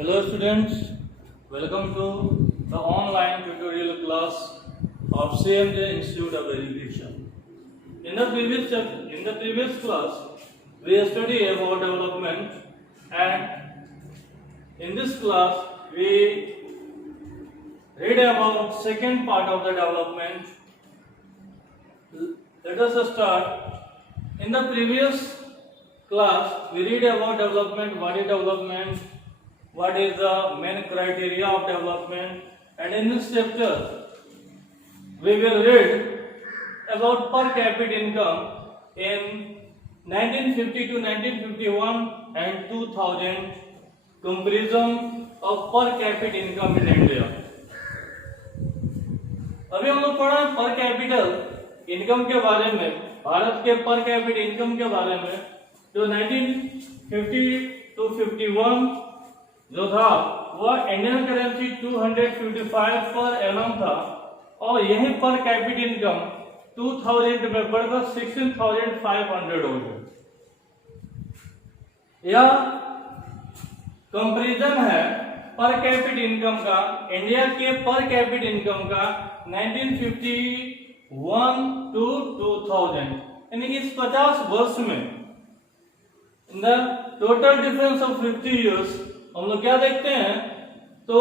Hello students, welcome to the online tutorial class of CMJ Institute of Education. In the previous class, we studied about development, and in this class we read about second part of the development. Let us start. In the previous class, we read about development, what is the main criteria of development, and in this chapter we will read about per capita income in 1950 to 1951 and 2000, comparison of per capita income in India. अभी हम लोग पढ़ा पर capital income के बारे में, भारत के per capita income के बारे में, जो 1950 to 51 जो था वह इंडियन करेंसी 255 पर एनम था, और यही पर कैपिटा इनकम 2000 में बढ़कर 16,500 हो गया। यह कंपैरिजन है पर कैपिटा इनकम का, इंडिया के पर कैपिटा इनकम का 1951 टू 2000, यानी कि इस 50 वर्ष में in the total difference of 50 years हम लोग क्या देखते हैं, तो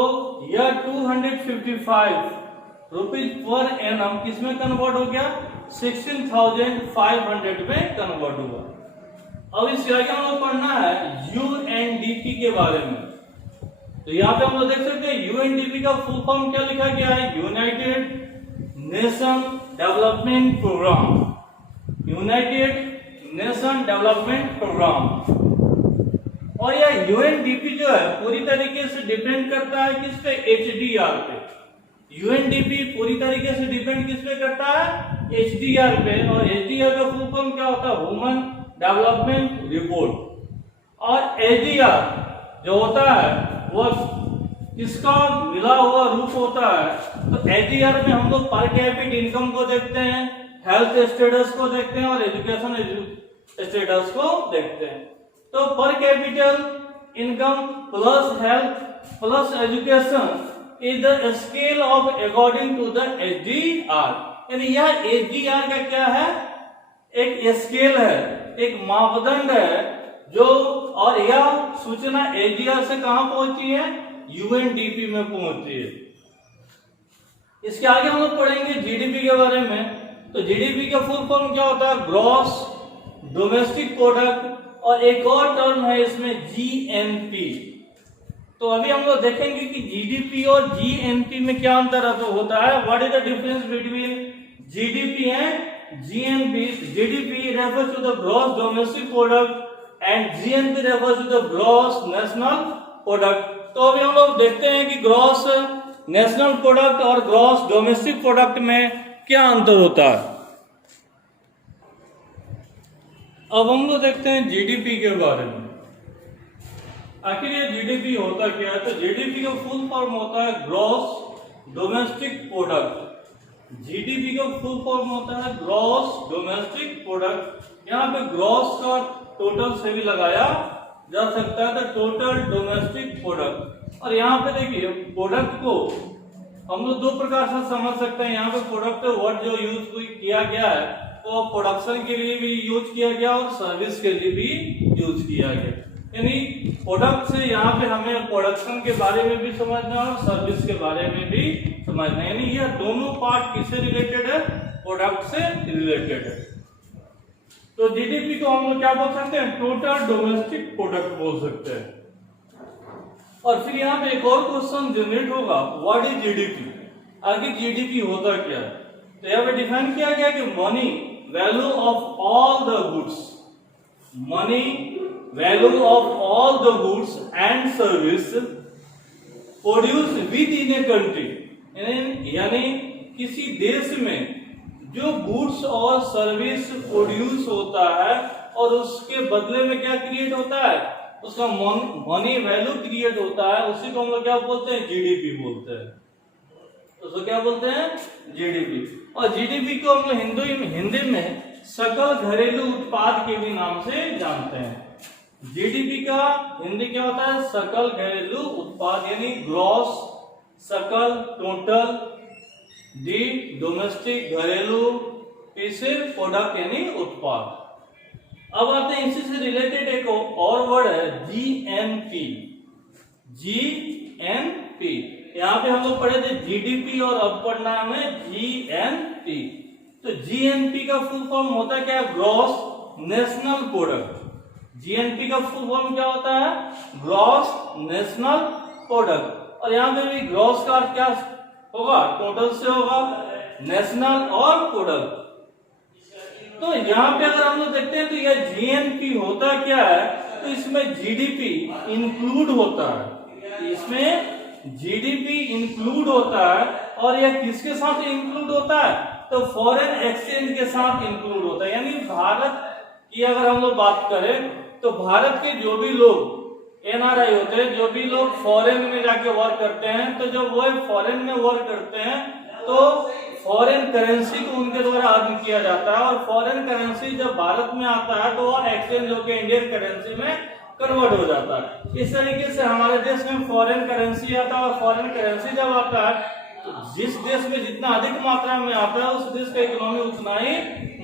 यह 255 रुपीज पर एनम किसमें कन्वर्ट हो गया, 16,500 में कन्वर्ट हुआ। अब इसके आगे हम लोग पढ़ना है यूएनडीपी के बारे में। तो यहाँ पे हम लोग देख सकते हैं यूएनडीपी का फुल फॉर्म क्या लिखा गया है, United Nation development programme, United Nation development programme. और यह यूएनडीपी जो है पूरी तरीके से डिपेंड करता है किस पे, एचडीआर पे। यूएनडीपी पूरी तरीके से डिपेंड किस पे करता है, एचडीआर पे। और एचडीआर का फुल फॉर्म क्या होता है, ह्यूमन डेवलपमेंट रिपोर्ट। और एचडीआर जो होता है वह किसका मिला हुआ रूप होता है, तो एचडीआर में हम लोग पर कैपिटा इनकम को देखते हैं, हेल्थ स्टेटस को देखते हैं और एजुकेशन स्टेटस को देखते हैं। तो per capital income plus health plus education is the scale of according to the HDR, यानी यह एचडीआर का क्या है, एक स्केल है, एक मापदंड है जो, और यह सूचना एचडीआर से कहां पहुंची है, यूएनडीपी में पहुंची है। इसके आगे हम लोग पढ़ेंगे जीडीपी के बारे में। तो जीडीपी का फुल फॉर्म क्या होता है, ग्रॉस डोमेस्टिक प्रोडक्ट, और एक और टर्म है इसमें जीएनपी। तो अभी हम लोग देखेंगे कि जीडीपी और जीएनपी में क्या अंतर होता है, what is the difference between GDP and GNP. GDP refers to the gross domestic product and GNP refers to the gross national product. तो अभी हम लोग देखते हैं कि ग्रॉस नेशनल प्रोडक्ट और ग्रॉस डोमेस्टिक प्रोडक्ट में क्या अंतर होता है। अब हम लोग देखते हैं जीडीपी के बारे में। आखिर ये जीडीपी होता क्या है, तो जीडीपी का फुल फॉर्म होता है ग्रॉस डोमेस्टिक प्रोडक्ट। जीडीपी का फुल फॉर्म होता है ग्रॉस डोमेस्टिक प्रोडक्ट। यहाँ पे ग्रॉस का टोटल से भी लगाया जा सकता है, तो टोटल डोमेस्टिक प्रोडक्ट। और यहाँ पे देखिए प्रोडक्ट को हम लोग दो प्रकार से समझ सकते हैं। यहाँ पे प्रोडक्ट वर्ड जो यूज किया गया है वो प्रोडक्शन के लिए भी यूज किया गया और सर्विस के लिए भी यूज किया गया, यानी प्रोडक्ट से यहाँ पे हमें प्रोडक्शन के बारे में भी समझना और सर्विस के बारे में भी समझना, यानी यह दोनों पार्ट किससे रिलेटेड है, प्रोडक्ट से रिलेटेड है। तो जीडीपी को हम लोग क्या बोल सकते हैं, टोटल डोमेस्टिक प्रोडक्ट बोल सकते हैं। और फिर यहाँ पे एक और क्वेश्चन जनरेट होगा, व्हाट इज जीडीपी, आगे जीडीपी होता क्या है। तो यहाँ पे डिफाइन किया गया कि money value of all the goods, money value of all the goods and service produce with in a country, यानी किसी देश में जो गुड्स और सर्विस प्रोड्यूस होता है और उसके बदले में क्या क्रिएट होता है, उसका मनी वैल्यू क्रिएट होता है, उसी को हम लोग क्या बोलते हैं, जीडीपी बोलते हैं। उसको क्या बोलते हैं, जीडीपी। और जीडीपी को हम लोग हिंदी में सकल घरेलू उत्पाद के भी नाम से जानते हैं। जीडीपी का हिंदी क्या होता है? सकल घरेलू उत्पाद, यानी ग्रॉस, सकल टोटल, डी डोमेस्टिक घरेलू, पी से प्रोडक्ट यानी उत्पाद। अब आते हैं इसी से रिलेटेड एक और वर्ड है जीएनपी। जीएनपी यहाँ पे हम लोग पढ़े थे जीडीपी और अब पढ़ना है जीएनपी। तो जीएनपी का फुल फॉर्म होता है क्या? Gross national product. जीएनपी का फुल फॉर्म क्या होता है? Gross national product. और यहाँ पे भी ग्रॉस का अर्थ क्या होगा? टोटल से होगा, नेशनल और प्रोडक्ट। तो यहाँ पे अगर हम लोग देखते हैं तो यह जीएनपी होता क्या है? तो इसमें जीडीपी इंक्लूड होता है, इसमें जीडीपी इंक्लूड होता है। और यह किसके साथ इंक्लूड होता है? तो फॉरेन एक्सचेंज के साथ इंक्लूड होता है। यानी भारत की अगर हम लोग बात करें तो भारत के जो भी लोग एनआरआई होते हैं, जो भी लोग फॉरेन में जाके वर्क करते हैं, तो जब वो फॉरेन में वर्क करते हैं तो फॉरेन करेंसी को उनके द्वारा अर्न किया जाता है। और फॉरेन करेंसी जब भारत में आता है तो वह एक्सचेंज होकर इंडियन करेंसी में कन्वर्ट हो जाता है। इस तरीके से हमारे देश में फॉरेन करेंसी आता है, और फॉरेन करेंसी जब आता है तो जिस देश में जितना अधिक मात्रा में आता है उस देश का इकोनॉमी उतना ही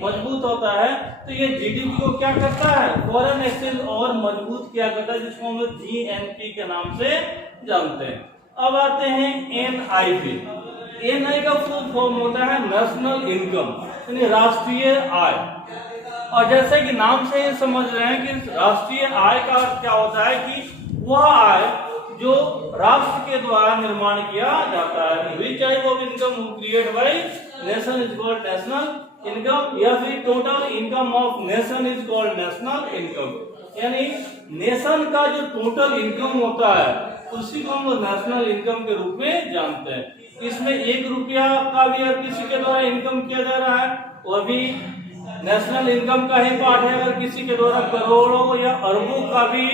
मजबूत होता है। तो ये जीडीपी को क्या करता है? फॉरेन एक्सचेंज और मजबूत किया करता है, जिसको हम लोग जीएनपी के नाम से जानते हैं। अब आते हैं एनआईपी। एनआई का फुल फॉर्म होता है नेशनल इनकम, यानी राष्ट्रीय आय। और जैसे कि नाम से ये समझ रहे हैं कि राष्ट्रीय आय का अर्थ क्या होता है कि वह आय जो राष्ट्र के द्वारा निर्माण किया जाता है। Which type of income create bye nation is called national income, या फिर total income of nation is called national income. यानी नेशन का जो टोटल इनकम होता है उसी को हम लोग नेशनल इनकम के रूप में जानते हैं। इसमें 1 रुपया का भी अगर किसी के द्वारा इनकम किया जा रहा है वह भी नेशनल इनकम का ही पार्ट है। अगर किसी के द्वारा करोड़ों या अरबों का भी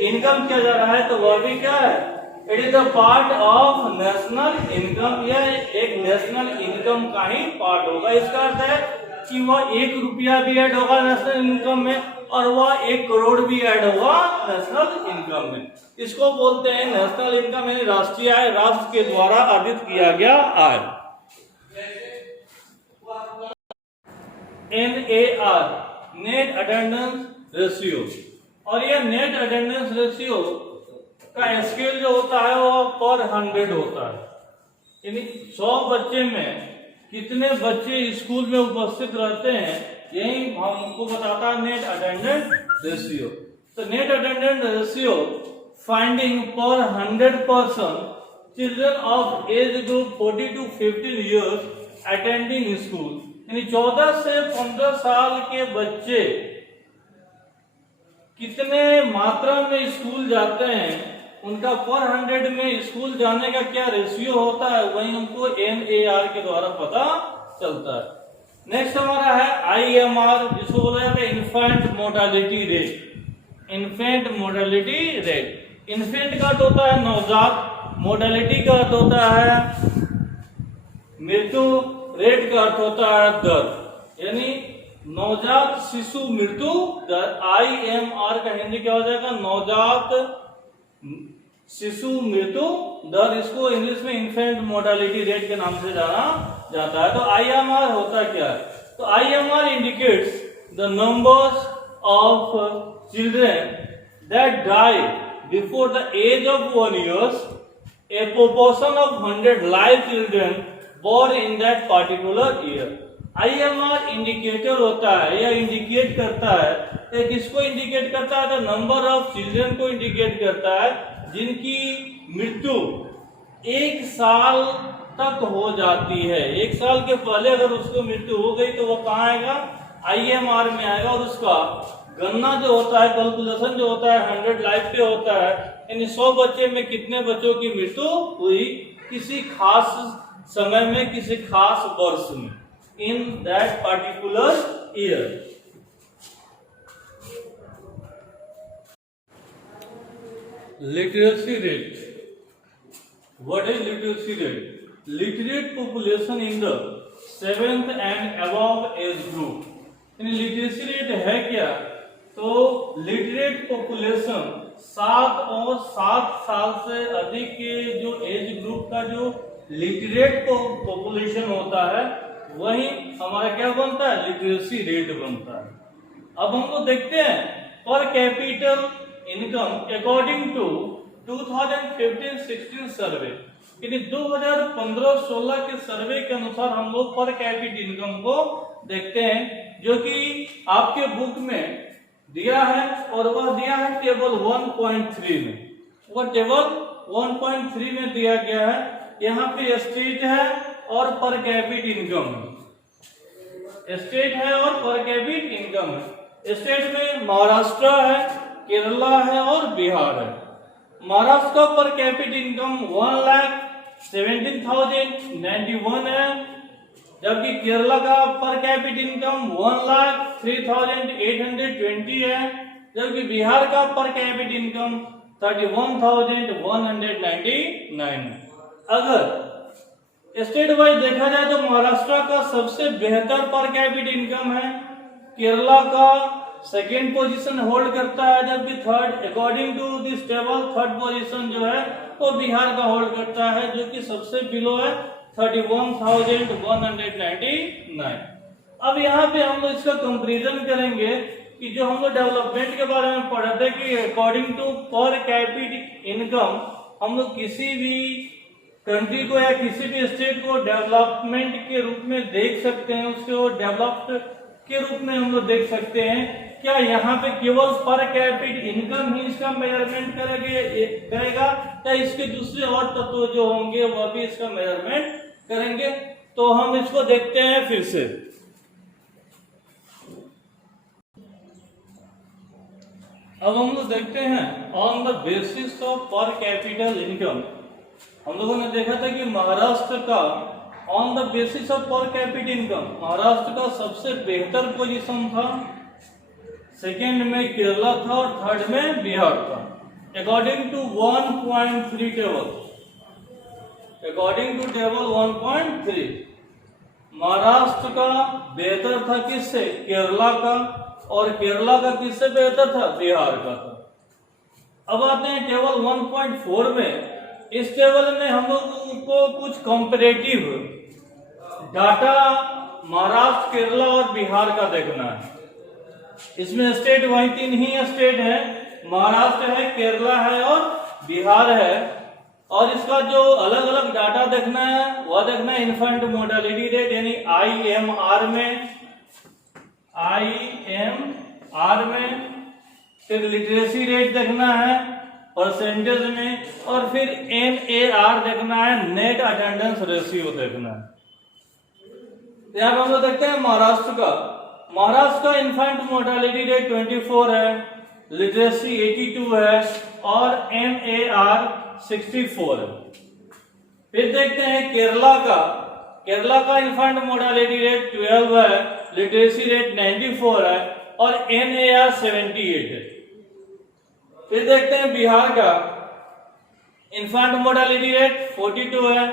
इनकम किया जा रहा है तो वह भी क्या है? It is the part of national income. यह एक नेशनल इनकम का ही पार्ट होगा। इसका अर्थ है कि वह 1 रुपया भी ऐड होगा नेशनल इनकम में, और वह 1 करोड़ भी ऐड होगा नेशनल इनकम में। इसको बोलते हैं नेशनल इनकम, यानी राष्ट्रीय आय, राष्ट्र के द्वारा अर्जित किया गया आय। NAR net attendance ratio. और यह नेट अटेंडेंस रेशियो का स्केल जो होता है वो पर 100 होता है। यानी 100 बच्चे में कितने बच्चे स्कूल में उपस्थित रहते हैं, यही हमको बताता है नेट अटेंडेंस रेशियो। तो नेट अटेंडेंस रेशियो फाइंडिंग पर 100% children of age group 40 to 15 years attending school, यानी 14 से 15 साल के बच्चे कितने मात्रा में स्कूल जाते हैं, उनका पर 100 में स्कूल जाने का क्या रेशियो होता है, वही हमको NAR के द्वारा पता चलता है। नेक्स्ट हमारा है IMR, जिसको बोला जाता है infant mortality rate. Infant mortality rate, infant का अर्थ होता है नवजात, मोर्टेलिटी का अर्थ होता है मृत्यु, रेट का अर्थ होता है दर, यानी नवजात शिशु मृत्यु दर। IMR का हिंदी क्या हो जाएगा? नवजात शिशु मृत्यु दर। इसको इंग्लिश में इन्फेंट मोर्टेलिटी रेट के नाम से जाना जाता है। तो IMR होता क्या है? तो IMR indicates the numbers of children that die before the age of 1 year, a proportion of 100 live children born in that particular year। IMR indicator होता है, यह इंडिकेट करता है, किसको इंडिकेट करता है? तो नंबर ऑफ चिल्ड्रन को इंडिकेट करता है जिनकी मृत्यु 1 साल तक हो जाती है। 1 साल के पहले अगर उसको मृत्यु हो गई तो वो कहाँ आएगा? IMR में आएगा। और उसका गणना जो होता है, कैलकुलेशन जो होता है 100 लाइफ पे होता है, यानी 100 बच्चे में कितने बच्चों की मृत्यु हुई किसी खास समय में, किसी खास वर्ष में, in that particular year। Literacy rate. What is literacy rate? Literate population in the 7th and above age group। यानी लिटरेसी रेट है क्या? तो लिटरेट पॉपुलेशन 7 और 7 साल से अधिक के जो एज ग्रुप का जो लिटरेट पॉपुलेशन होता है वही हमारा क्या बनता है, लिटरेसी रेट बनता है। अब हम लोग देखते हैं पर कैपिटल इनकम अकॉर्डिंग टू 2015-16 सर्वे, यानी 2015-16 के सर्वे के अनुसार हम लोग पर कैपिटल इनकम को देखते हैं, जो कि आपके बुक में दिया है और वह दिया है टेबल 1.3 में। वह टेबल 1.3 में दिया गया है। यहाँ पे स्टेट है और पर कैपिटल इनकम है, स्टेट है और पर कैपिटल इनकम है। स्टेट में महाराष्ट्र है, केरला है और बिहार है। महाराष्ट्र का पर कैपिटल इनकम 1,17,091 है, जबकि केरला का पर कैपिटल इनकम 1,03,820 है, जबकि बिहार का पर कैपिटल इनकम 31,199 है। अगर स्टेट वाइज देखा जाए तो महाराष्ट्र का सबसे बेहतर पर कैपिटल इनकम है, केरला का सेकेंड पोजीशन होल्ड करता है, जबकि third according to this table third position जो है वो बिहार का होल्ड करता है, जो कि सबसे बिलो है 31,199। अब यहाँ पे हम लोग इसका कंपैरिजन करेंगे कि जो हम लोग डेवलपमेंट के बारे में पढ़े थे कि अकॉर्डिंग टू पर कैपिटल इनकम हम लोग किसी भी कंट्री को या किसी भी स्टेट को डेवलपमेंट के रूप में देख सकते हैं, उसको डेवलप्ड के रूप में हम लोग देख सकते हैं। क्या यहाँ पे केवल पर कैपिटल इनकम ही इसका मेजरमेंट करेगा या इसके दूसरे और तत्व जो होंगे वह भी इसका मेजरमेंट करेंगे? तो हम इसको देखते हैं फिर से। अब हम लोग देखते हैं ऑन द बेसिस ऑफ पर कैपिटल इनकम। हम लोगों ने देखा था कि महाराष्ट्र का ऑन द बेसिस ऑफ पर कैपिटल इनकम महाराष्ट्र का सबसे बेहतर पोजीशन था, सेकेंड में केरला था और थर्ड में बिहार था। According to 1.3 table, according to table 1.3 Maharashtra का बेहतर था किससे, केरला का, और केरला का किससे बेहतर था, बिहार का था। अब आते हैं टेबल 1.4 में। इस टेबल में हम लोग को कुछ कंपैरेटिव डाटा महाराष्ट्र, केरला और बिहार का देखना है। इसमें स्टेट वही 3 ही स्टेट है, महाराष्ट्र है, केरला है और बिहार है। और इसका जो अलग अलग डाटा देखना है वह देखना है इन्फेंट मोर्टेलिटी रेट यानी IMR में, फिर लिटरेसी रेट देखना है परसेंटेज में, और फिर NAR देखना है, नेट अटेंडेंस रेशियो देखना है। यहाँ पे हम लोग देखते हैं महाराष्ट्र का इन्फेंट मोर्टेलिटी रेट 24 है, लिटरेसी 82 है और NAR 64 है। फिर देखते हैं केरला का इन्फेंट मोर्टेलिटी रेट 12 है, लिटरेसी रेट 94 है और NAR 78 है। फिर देखते हैं बिहार का इन्फेंट मोर्टेलिटी रेट 42 है,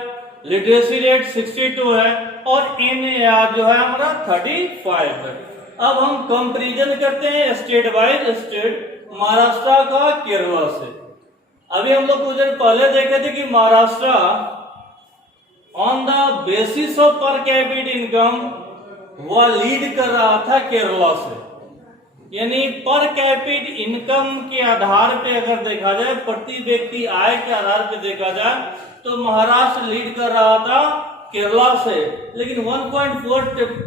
लिटरेसी रेट 62 है और NAR जो है हमारा 35 है। अब हम कंपैरिजन करते हैं स्टेट वाइज स्टेट, महाराष्ट्र का केरला से। अभी हम लोग कुछ देर पहले देखे थे कि Maharashtra on the basis of पर कैपिटल इनकम वह लीड कर रहा था केरला से, यानी पर कैपिटल इनकम के आधार पे अगर देखा जाए, प्रति व्यक्ति आय के आधार पे देखा जाए तो महाराष्ट्र लीड कर रहा था केरला से। लेकिन 1.4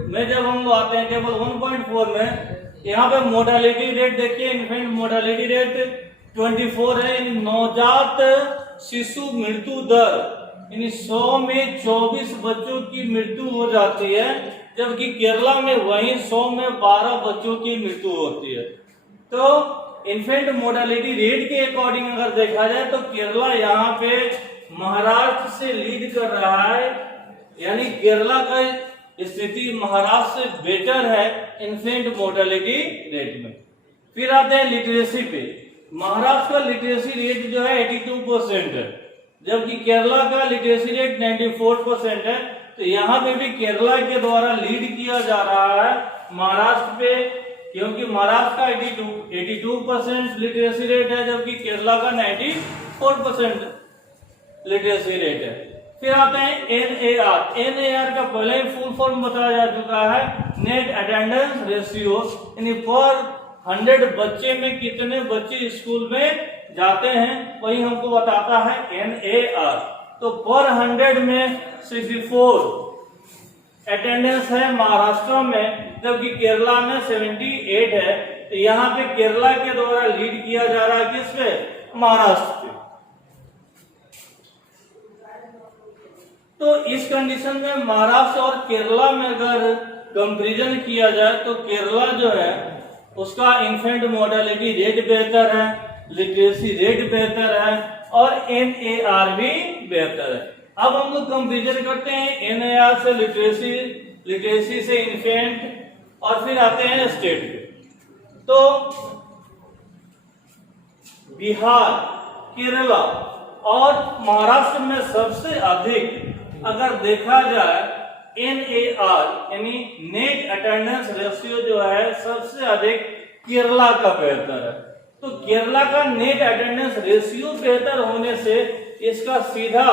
में जब हम लोग आते हैं टेबल 1.4 में, यहाँ पे मोर्टेलिटी रेट देखिए, इन्फेंट मोर्टेलिटी रेट 24 है, यानी नवजात शिशु मृत्यु दर यानी 100 में 24 बच्चों की मृत्यु हो जाती है, जबकि केरला में वही 100 में 12 बच्चों की मृत्यु होती है। तो इन्फेंट मोर्टेलिटी रेट के अकॉर्डिंग अगर देखा जाए तो केरला यहाँ पे महाराष्ट्र से लीड कर रहा है, यानी केरला का स्थिति महाराष्ट्र से बेटर है इन्फेंट मोर्टेलिटी रेट में। फिर आते हैं लिटरेसी पे। महाराष्ट्र का लिटरेसी रेट जो है 82% है, जबकि केरला का लिटरेसी रेट 94% है। तो यहाँ पे भी केरला के द्वारा लीड किया जा रहा है महाराष्ट्र पे, क्योंकि महाराष्ट्र का 82% लिटरेसी रेट है, जबकि केरला का 94% लिटरेसी रेट है। फिर आते हैं NAR। NAR का पहले ही फुल फॉर्म बताया जा चुका है, नेट अटेंडेंस रेशियो, यानी पर 100 बच्चे में कितने बच्चे स्कूल में जाते हैं वही हमको बताता है NAR। तो पर 100 में 64 अटेंडेंस है महाराष्ट्र में, जबकि केरला में 78 है। तो यहाँ पे केरला के द्वारा लीड किया जा रहा है किस पे? महाराष्ट्र पे। तो इस कंडीशन में महाराष्ट्र और केरला में अगर कंपैरिजन किया जाए तो केरला जो है उसका इन्फेंट मोर्टेलिटी रेट बेहतर है, लिटरेसी रेट बेहतर है और NAR भी बेहतर है। अब हम लोग कंपैरिजन करते हैं NAR से लिटरेसी, लिटरेसी से इन्फेंट, और फिर आते हैं स्टेट पे। तो बिहार, केरला और महाराष्ट्र में सबसे अधिक अगर देखा जाए NAR यानी नेट अटेंडेंस रेशियो जो है सबसे अधिक केरला का बेहतर है। तो केरला का नेट अटेंडेंस रेशियो बेहतर होने से इसका सीधा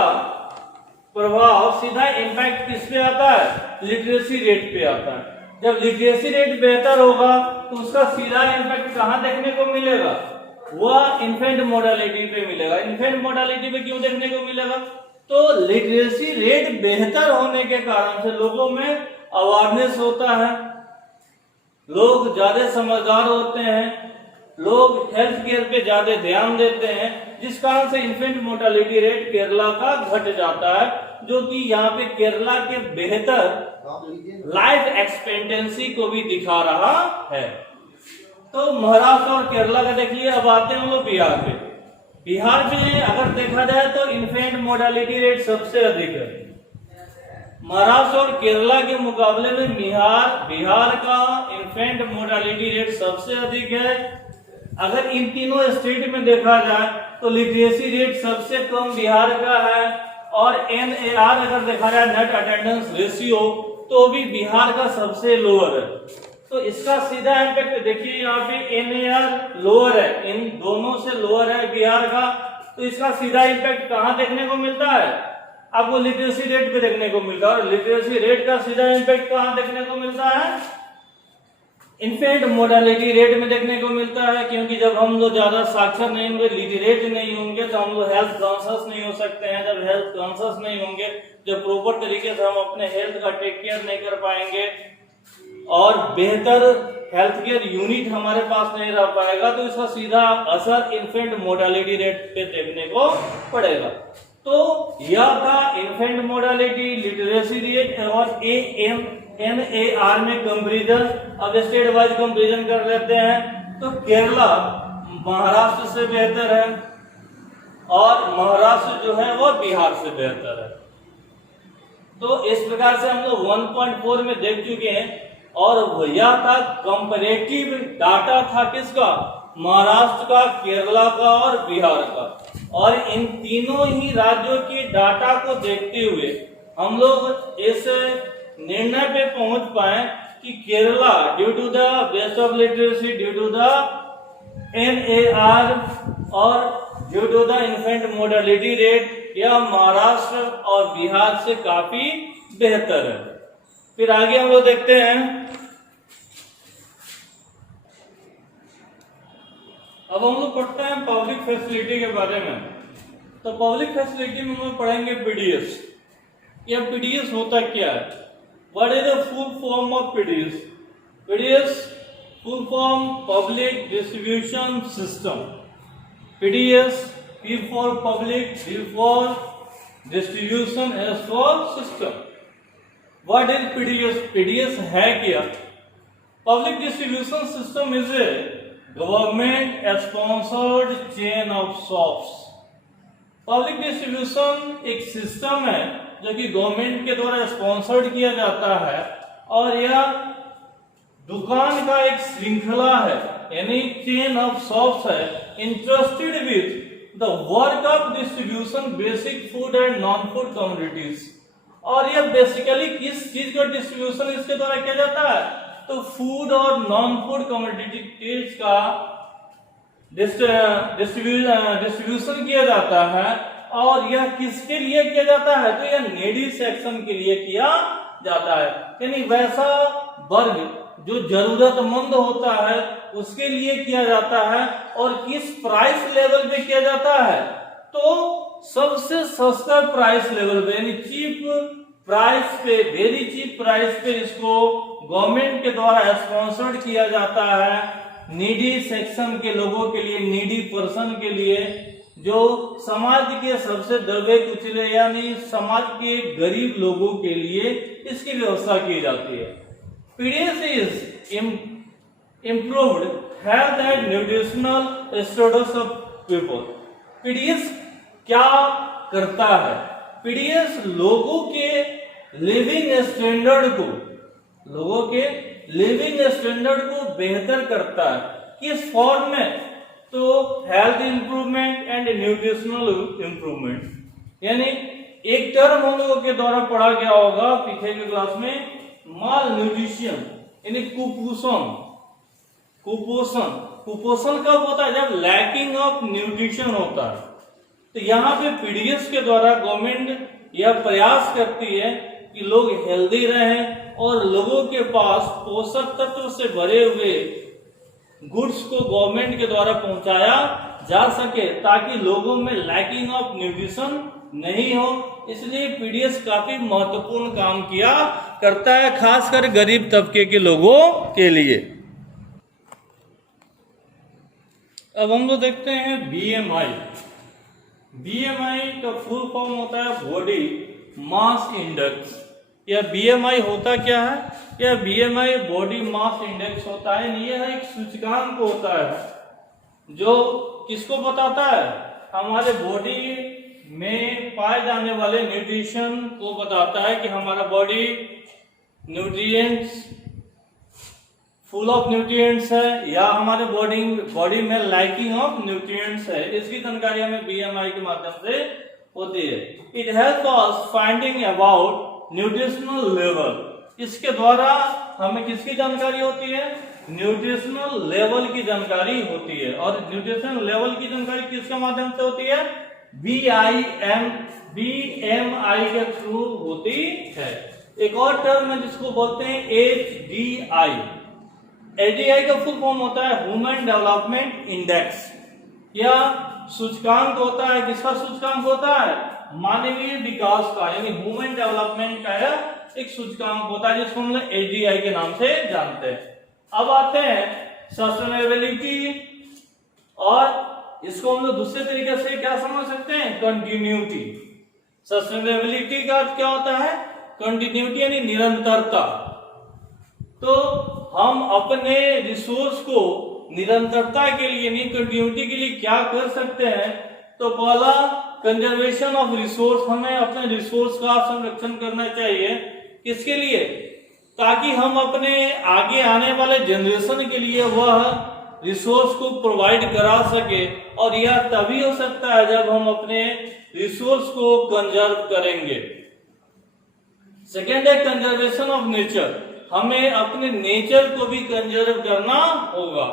प्रभाव, सीधा इम्पैक्ट किस पे आता है? लिटरेसी रेट पे आता है। जब लिटरेसी रेट बेहतर होगा तो उसका सीधा इम्पैक्ट कहाँ देखने को मिलेगा? वह इन्फेंट मोर्टेलिटी पे मिलेगा। इन्फेंट मोर्टेलिटी पे क्यों देखने को मिलेगा? तो लिटरेसी रेट बेहतर होने के कारण से लोगों में अवेयरनेस होता है, लोग ज्यादा समझदार होते हैं, लोग हेल्थ केयर पे ज्यादा ध्यान देते हैं, जिस कारण से इन्फेंट मोर्टेलिटी रेट केरला का घट जाता है, जो कि यहाँ पे केरला के बेहतर लाइफ एक्सपेक्टेंसी को भी दिखा रहा है। तो महाराष्ट्र और केरला का देख लिया। अब आते हैं हम लोग बिहार पे। बिहार में अगर देखा जाए तो इन्फेंट मोर्टेलिटी रेट सबसे अधिक है। महाराष्ट्र और केरला के मुकाबले में बिहार का इन्फेंट मोर्टेलिटी रेट सबसे अधिक है। अगर इन तीनों स्टेट में देखा जाए तो लिटरेसी रेट सबसे कम बिहार का है, और NAR अगर देखा जाए नेट अटेंडेंस रेशियो तो भी बिहार का सबसे लोअर है। तो इसका सीधा इम्पैक्ट देखिए, यहाँ पे NAR लोअर है, इन दोनों से लोअर है बिहार का। तो इसका सीधा इम्पैक्ट कहाँ देखने को मिलता है? आपको लिटरेसी रेट पे देखने को मिलता है। और लिटरेसी रेट का सीधा इम्पैक्ट कहाँ देखने को मिलता है? इन्फेंट मोर्टेलिटी रेट में देखने को मिलता है, क्योंकि जब हम लोग ज्यादा साक्षर नहीं होंगे, लिटरेट नहीं होंगे, तो हम लोग हेल्थ कॉन्शियस नहीं हो सकते हैं। जब हेल्थ कॉन्शियस नहीं होंगे, जब प्रॉपर तरीके से हम अपने हेल्थ का टेक केयर नहीं कर पाएंगे और बेहतर हेल्थ केयर यूनिट हमारे पास नहीं रह पाएगा, तो इसका सीधा असर इन्फेंट मोर्टेलिटी रेट पे देखने को पड़ेगा। तो यह था इन्फेंट मोर्टेलिटी, लिटरेसी रेट और NAR में कंपैरिजन। अब स्टेट वाइज कंपैरिजन कर लेते हैं। तो केरला महाराष्ट्र से बेहतर है और महाराष्ट्र जो है वो बिहार से बेहतर है। तो इस प्रकार से हम लोग 1.4 में देख चुके हैं, और यह था कंपैरेटिव डाटा था किसका? महाराष्ट्र का, केरला का और बिहार का। और इन तीनों ही राज्यों के डाटा को देखते हुए हम लोग इस निर्णय पे पहुंच पाए कि Kerala due to the best of literacy, due to the NAR और due to the infant mortality rate, यह महाराष्ट्र और बिहार से काफी बेहतर है। फिर आगे हम लोग देखते हैं। अब हम लोग पढ़ते हैं पब्लिक फैसिलिटी के बारे में। तो पब्लिक फैसिलिटी में हम लोग पढ़ेंगे PDS। यह PDS होता क्या है? What is the full form of PDS? PDS full form Public Distribution System. PDS, P for Public, D for Distribution, S for System. What is PDS? PDS है क्या? Public Distribution System is a government sponsored chain of shops. Public distribution एक system है जो कि government के द्वारा sponsored किया जाता है, और यह दुकान का एक श्रृंखला है, यानी चेन ऑफ शॉप्स है, interested with the work of distribution basic food and non food commodities. और यह बेसिकली किस चीज का डिस्ट्रीब्यूशन इसके द्वारा किया जाता है? तो फूड और नॉन फूड कमोडिटीज का डिस्ट्रीब्यूशन किया जाता है, और यह किसके लिए किया जाता है, तो यह नीडी सेक्शन के लिए किया जाता है। यानी वैसा वर्ग जो जरूरतमंद होता है उसके लिए किया जाता है। और किस प्राइस लेवल पे किया जाता है, तो सबसे सस्ता प्राइस लेवल पे, यानी चीप प्राइस पे, वेरी चीप प्राइस पे इसको गवर्नमेंट के द्वारा स्पॉन्सर्ड किया जाता है नीडी सेक्शन के लोगों के लिए, नीडी पर्सन के लिए, जो समाज के सबसे दबे कुचले यानी समाज के गरीब लोगों के लिए इसकी व्यवस्था की जाती है। PDS is improved health and nutritional status of people. PDS क्या करता है, पीडीएस लोगों के लिविंग स्टैंडर्ड को बेहतर करता है। किस फॉर्म में, तो health improvement and nutritional improvement. यानी एक टर्म हम लोगों के द्वारा पढ़ा गया होगा पीछे की क्लास में, माल न्यूट्रिशन यानी कुपोषण कब होता है, जब लैकिंग ऑफ न्यूट्रिशन होता है। तो यहाँ पे पीडीएस के द्वारा गवर्नमेंट यह प्रयास करती है कि लोग हेल्दी रहें और लोगों के पास पोषक तत्व से भरे हुए गुड्स को गवर्नमेंट के द्वारा पहुंचाया जा सके, ताकि लोगों में लैकिंग ऑफ न्यूट्रिशन नहीं हो। इसलिए पीडीएस काफी महत्वपूर्ण काम किया करता है, खासकर गरीब तबके के लोगों के लिए। अब हम लोग देखते हैं बीएमआई। बीएमआई का फुल फॉर्म होता है बॉडी मास इंडेक्स। यह बीएमआई होता क्या है, यह बीएमआई बॉडी मास इंडेक्स होता है। यह एक सूचकांक होता है जो किसको बताता है, हमारे बॉडी में पाए जाने वाले न्यूट्रिशन को बताता है कि हमारा body nutrients full of nutrients है या हमारे बॉडी में लैकिंग ऑफ न्यूट्रिएंट्स है। इसकी जानकारी हमें बीएमआई के माध्यम से होती है। It help us finding about nutritional level. इसके द्वारा हमें किसकी जानकारी होती है, न्यूट्रिशनल लेवल की जानकारी होती है। और न्यूट्रिशनल लेवल की जानकारी किसके माध्यम से होती है, बीएमआई के थ्रू होती है। एक और टर्म है जिसको बोलते हैं एचडीआई। एचडीआई का फुल फॉर्म होता है ह्यूमन डेवलपमेंट इंडेक्स। यह सूचकांक होता है, किसका सूचकांक होता है, मानवीय विकास का, यानी ह्यूमन डेवलपमेंट का यह एक सूचकांक होता है जिसको हम लोग एचडीआई के नाम से जानते हैं। अब आते हैं सस्टेनेबिलिटी, और इसको हम लोग दूसरे तरीके से क्या समझ सकते हैं, कंटिन्यूटी। सस्टेनेबिलिटी का अर्थ क्या होता है, कंटिन्यूटी यानी निरंतरता। तो हम अपने रिसोर्स को निरंतरता के लिए यानी कंटिन्यूटी के लिए क्या कर सकते हैं, तो पहला कंजर्वेशन ऑफ रिसोर्स, हमें अपने रिसोर्स का संरक्षण करना चाहिए। किसके लिए, ताकि हम अपने आगे आने वाले जनरेशन के लिए वह रिसोर्स को प्रोवाइड करा सके। और यह तभी हो सकता है जब हम अपने रिसोर्स को कंजर्व करेंगे। सेकेंड है कंजर्वेशन ऑफ नेचर। हमें अपने नेचर को भी कंजर्व करना होगा,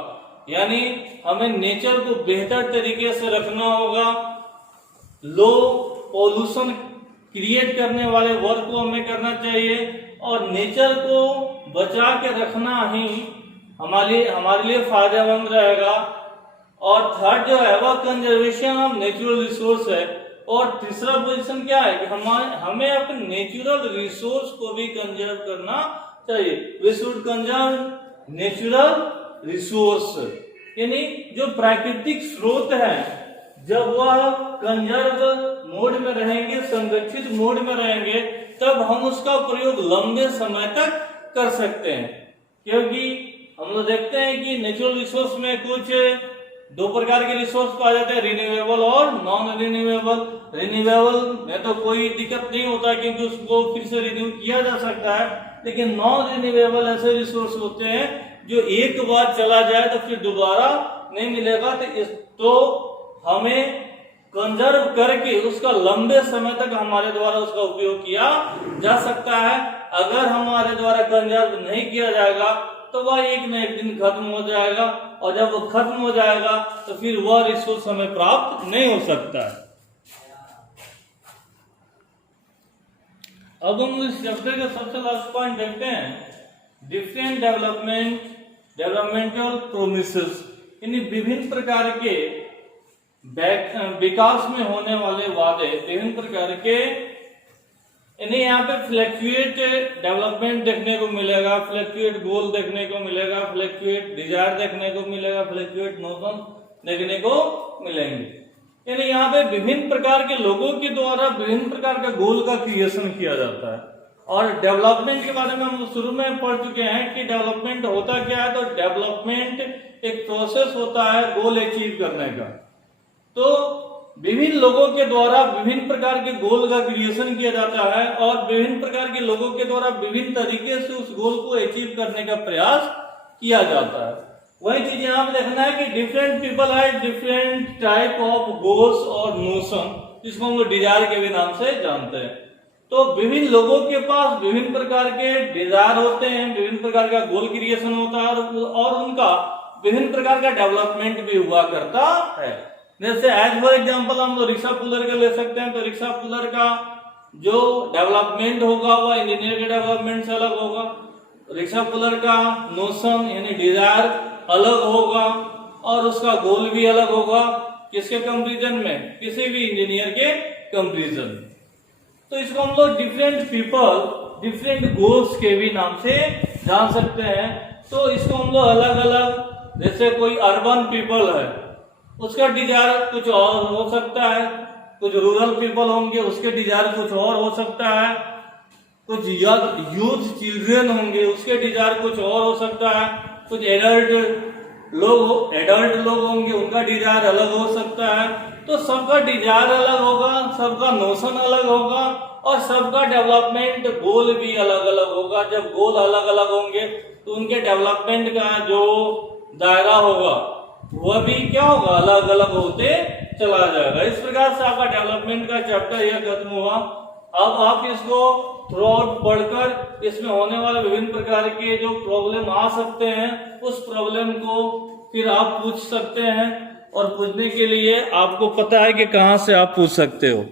यानी हमें नेचर को बेहतर तरीके से रखना होगा। लो पॉल्यूशन क्रिएट करने वाले वर्क को हमें करना चाहिए, और नेचर को बचा के रखना ही हमारे लिए फायदेमंद रहेगा। और थर्ड जो है वह कंजर्वेशन ऑफ नेचुरल रिसोर्स है। और तीसरा पोजीशन क्या है कि हमें अपने नेचुरल रिसोर्स को भी कंजर्व करना चाहिए। We should conserve natural resource, यानी जो प्राकृतिक स्रोत है जब वह कंजर्व मोड में रहेंगे, संरक्षित मोड में रहेंगे, तब हम उसका प्रयोग लंबे समय तक कर सकते हैं। क्योंकि हम लोग देखते हैं कि नेचुरल रिसोर्स में कुछ दो प्रकार के रिसोर्स पाए जाते हैं, रिन्यूएबल और नॉन रिन्यूएबल। रिन्यूएबल में तो कोई दिक्कत नहीं होता क्योंकि उसको फिर से रिन्यू किया जा सकता है, लेकिन नॉन रिन्यूएबल ऐसे रिसोर्स होते हैं जो एक बार चला जाए तो फिर दोबारा नहीं मिलेगा। तो हमें कंजर्व करके उसका लंबे समय तक हमारे द्वारा उसका उपयोग किया जा सकता है। अगर हमारे द्वारा कंजर्व नहीं किया जाएगा तो वह एक न एक दिन खत्म हो जाएगा, और जब वो खत्म हो जाएगा तो फिर वह रिसोर्स हमें प्राप्त नहीं हो सकता है। अब हम इस चैप्टर का सबसे लास्ट पॉइंट देखते हैं, डिफरेंट डेवलपमेंटल प्रोमिसेस, यानी विभिन्न प्रकार के विकास में होने वाले वादे, विभिन्न प्रकार के, यानी यहाँ पे फ्लैक्चुएट डेवलपमेंट देखने को मिलेगा, फ्लैक्चुएट गोल देखने को मिलेगा, फ्लैक्चुएट डिजायर देखने को मिलेगा, फ्लैक्चुएट नोशन देखने को मिलेंगे। यानी यहाँ पे विभिन्न प्रकार के लोगों के द्वारा विभिन्न प्रकार का गोल का क्रिएशन किया जाता है। और डेवलपमेंट के बारे में हम शुरू में पढ़ चुके हैं कि डेवलपमेंट होता क्या है। तो डेवलपमेंट एक प्रोसेस होता है गोल अचीव करने का। तो विभिन्न लोगों के द्वारा विभिन्न प्रकार के गोल का क्रिएशन किया जाता है, और विभिन्न प्रकार के लोगों के द्वारा विभिन्न तरीके से उस गोल को अचीव करने का प्रयास किया जाता है। वही चीज यहाँ पे देखना है कि डिफरेंट पीपल है डिफरेंट टाइप ऑफ गोल्स और नोशन, जिसको हम लोग डिजायर के भी नाम से जानते हैं। तो विभिन्न लोगों के पास विभिन्न प्रकार के डिजायर होते हैं, विभिन्न प्रकार का गोल क्रिएशन होता है, और उनका विभिन्न प्रकार का डेवलपमेंट भी हुआ करता है। जैसे एज फॉर एग्जाम्पल हम लोग रिक्शा पुलर का ले सकते हैं। तो रिक्शा पुलर का जो डेवलपमेंट होगा वह इंजीनियर के डेवलपमेंट से अलग होगा। रिक्शा पुलर का नोशन यानी डिजायर अलग होगा, और उसका गोल भी अलग होगा। किसके कंपैरिजन में? किसी भी इंजीनियर के कंपैरिजन। तो इसको हम लोग डिफरेंट पीपल डिफरेंट गोल्स के भी नाम से जान सकते हैं। तो इसको हम लोग अलग अलग, जैसे कोई अर्बन पीपल है उसका डिजायर कुछ और हो सकता है, कुछ रूरल पीपल होंगे उसके डिजायर कुछ और हो सकता है, कुछ यूथ चिल्ड्रन होंगे उसके डिजायर कुछ और हो सकता है, कुछ एडल्ट लोग होंगे उनका डिजायर अलग हो सकता है। तो सबका डिजायर अलग होगा, सबका नोशन अलग होगा, और सबका डेवलपमेंट गोल भी अलग अलग होगा। जब गोल अलग अलग होंगे तो उनके डेवलपमेंट का जो दायरा होगा वह भी क्या होगा, अलग अलग होते चला जाएगा। इस प्रकार से आपका डेवलपमेंट का चैप्टर यह खत्म हुआ। अब आप इसको थ्रू आउट पढ़कर इसमें होने वाले विभिन्न प्रकार के जो प्रॉब्लम आ सकते हैं उस प्रॉब्लम को फिर आप पूछ सकते हैं, और पूछने के लिए आपको पता है कि कहाँ से आप पूछ सकते हो।